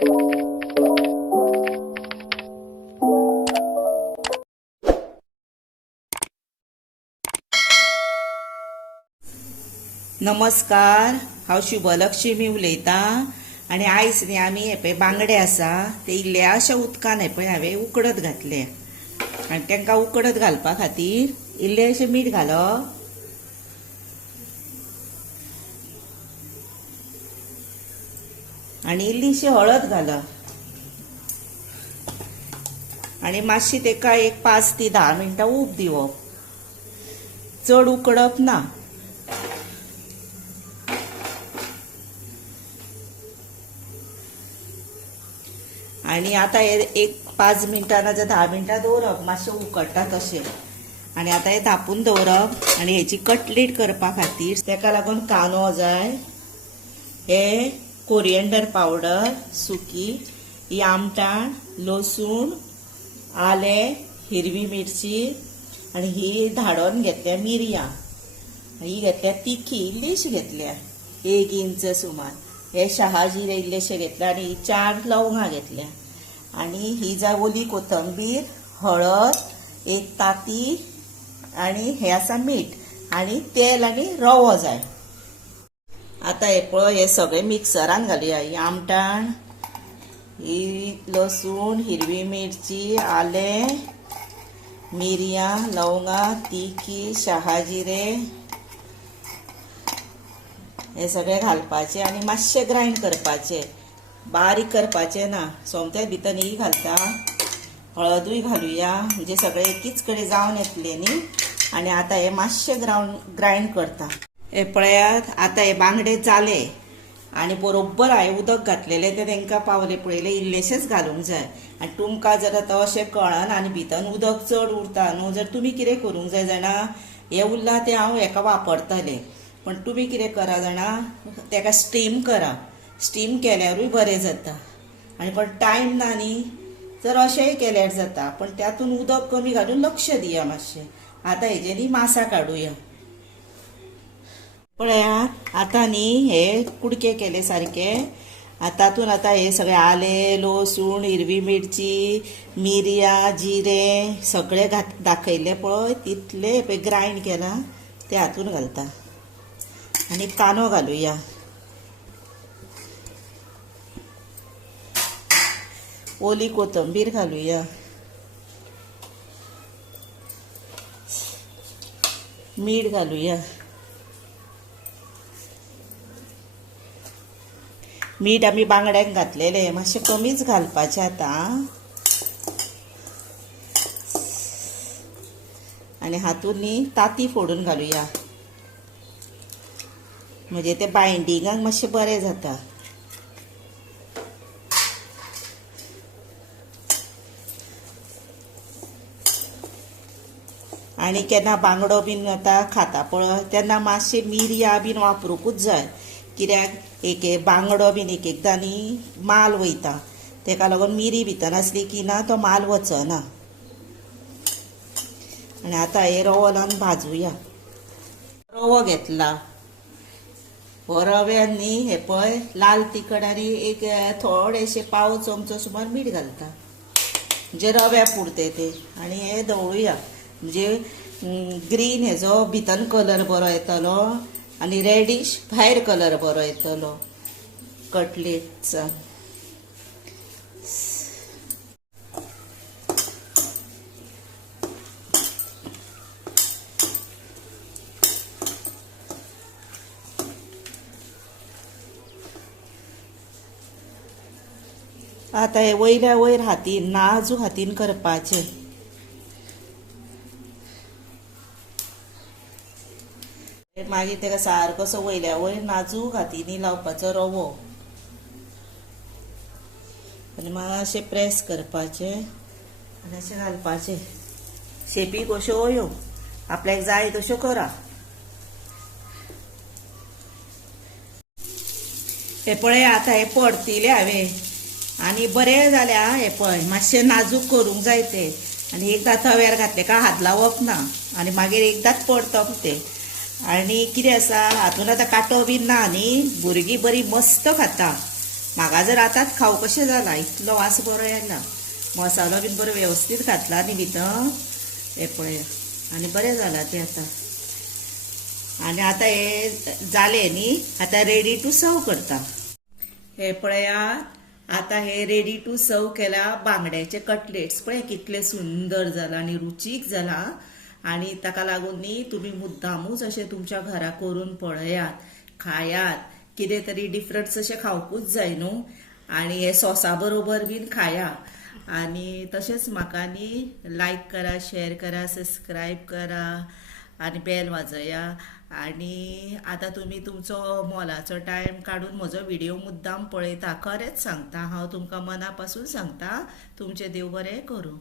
नमस्कार, हांव शुभलक्ष्मी उलयतां आनी आयज न्ही आमी हे पळय बांगडे आसा ते इल्ल्याशा उदकान हे पळय हांवें उकडत घातले आनी तांकां उकडत घालपा खातीर इल्लेशें मीठ घालप आनी इल्लीशी हळद घालप आनी मातशी ताका एक 5 ते 10 मिनटां उब दिवप, चड उकडप ना। आनी आतां हे एक 5 मिनटां ना 10 मिनटां दवरप, मातशें उकडटा तशें। आनी आतां हे धापून दवरप आनी हेची कटलेट करपा खातीर ताका लागून कांदो जाय, हे कोरिएंडर पावडर सुकी, ही आमटाण, लसूण, आलें, हिरवी मिरची आनी ही धाडोन घेतल्या मिरयां, ही घेतल्या तिखी इल्लीशी घेतल्या 1 इंच सुमार, हे शहाजिरे इल्लेशे घेतले आनी 4 लवंगां घेतल्या आनी ही जाय ओली कोथंबीर, हळद, 1 ताती आनी हे आसा मीठ आनी तेल आनी रवो जाय। आतां हे पळय हे सगळें मिक्सरान घालुया, ही आमटाण, ही लसूण, हिरवी मिरची, आलें, मिरयां, लवंगां, तिखी, शहाजिरे हे सगळें घालपाचें आनी मातशें ग्राइंड करपाचें, बारीक करपाचें ना। सोमतेच भितर ही घालता, हळदूय घालुया म्हणजे सगळें एकीच कडेन जावन येतलें न्ही। आनी आतां हे मातशें ग्राइंड करता। हे पळयात, आतां हे बांगडे जाले आनी बरोबर हांवें उदक घातलेलें तें तांकां पावलें पळयलें, इल्लेशेंच घालूंक जाय। आनी तुमकां जर आतां अशें कळना आनी भितर उदक चड उरता न्हू, जर तुमी कितें करूंक जाय जाणा, हें उरलां तें हांव हेका वापरतलें, पण तुमी कितें करा जाणा, ताका स्टीम करा, स्टीम केल्यारूय बरें जाता। आनी पण टायम ना न्ही जर अशेंय केल्यार जाता, पण त्यातून उदक कमी घालून लक्ष दिया मातशें। आतां हेजे न्ही मासा काडुया। पळयात, आतां न्ही हे कुडके केले सारके, तातूंत आतां हे सगळें आलें, लसूण, हिरवी मिरची, मिरयां, जिरें सगळें दाखयलें पळय तितलें पळय ग्राइंड केलां तें हातूंत घालता आनी कांदो घालुया, ओली कोथंबीर घालुया, मीठ घालुया, मीठ आमी बांगड्यांक घातलेलें, मातशें कमीच घालपाचें आतां। आनी हातूंत न्ही ताती फोडून घालुया म्हणजे ते बायंडिंगाक मातशें बरें जाता। आनी केन्ना बांगडो बीन आतां खाता पळय तेन्ना मातशें मिरयां बीन वापरूंकूच जाय, कित्याक एक बांगडो बीन एक एकदां न्ही माल वयता, ताका लागून मिरी भितर आसली की ना तो माल वचना। आनी आतां हे रवो लावन भाजूया, रवो घेतला, हो रव्यान न्ही हे पळय लाल तिखट आनी एक थोडेशें पाव चमचो सुमार मीठ घालता, म्हणजे रव्या पुरते ते। आनी हे दवळुया म्हणजे ग्रीन हेजो भितर कलर बरो येतलो आनी रेडीश भायर कलर बरो येतलो कटलेटचा। आतां हे वयल्या वयर हातीन नाजूक हातीन करपाचें, मागीर ताका सारकोसो वयल्या वयर नाजूक हातींनी लावपाचो रवो आनी मातशें प्रेस करपाचें आनी अशें घालपाचें। शेपी कश्यो ह्यो आपल्याक जाय तश्यो करा। हे पळय आतां हे परतिले हांवें आनी बरें जाल्या। हे पळय मातशें नाजूक करूंक जाय ते, आनी एकदां तव्यार घातले काय हात लावप ना आनी मागीर एकदांच परतप ते। आनी कितें आसा हातूंत आतां कांटो बीन ना न्ही, भुरगीं बरी मस्त खाता म्हाका जर आतांच खाव कशें जाला, इतलो वास बरो येला. मसालो बीन बरो वेवस्थीत घातला न्ही भितर. हे पळया आनी बरें जाला तें आतां. आनी आतां हे जालें न्ही, आतां रेडी टू सर्व करता. हे पळयात, आतां हे रेडी टू सर्व केला बांगड्याचे कटलेट्स. पळय कितले सुंदर जाला आनी रुचीक जाला. आनी ताका लागून न्ही तुमी मुद्दामूच अशें तुमच्या घरा करून पळयात, खायात. कितें तरी डिफरंट अशें खावपूच जाय न्हू. आनी हे सॉसा बरोबर बीन खाया. आनी तशेंच म्हाका न्ही लायक करा, शेअर करा, सबस्क्रायब करा आनी बेल वाजया. आनी आतां तुमी तुमचो मोलाचो टायम काडून म्हजो व्हिडिओ मुद्दाम पळयता. खरेंच सांगता, हांव तुमकां मना पासून सांगता. तुमचें देव बरें करूं.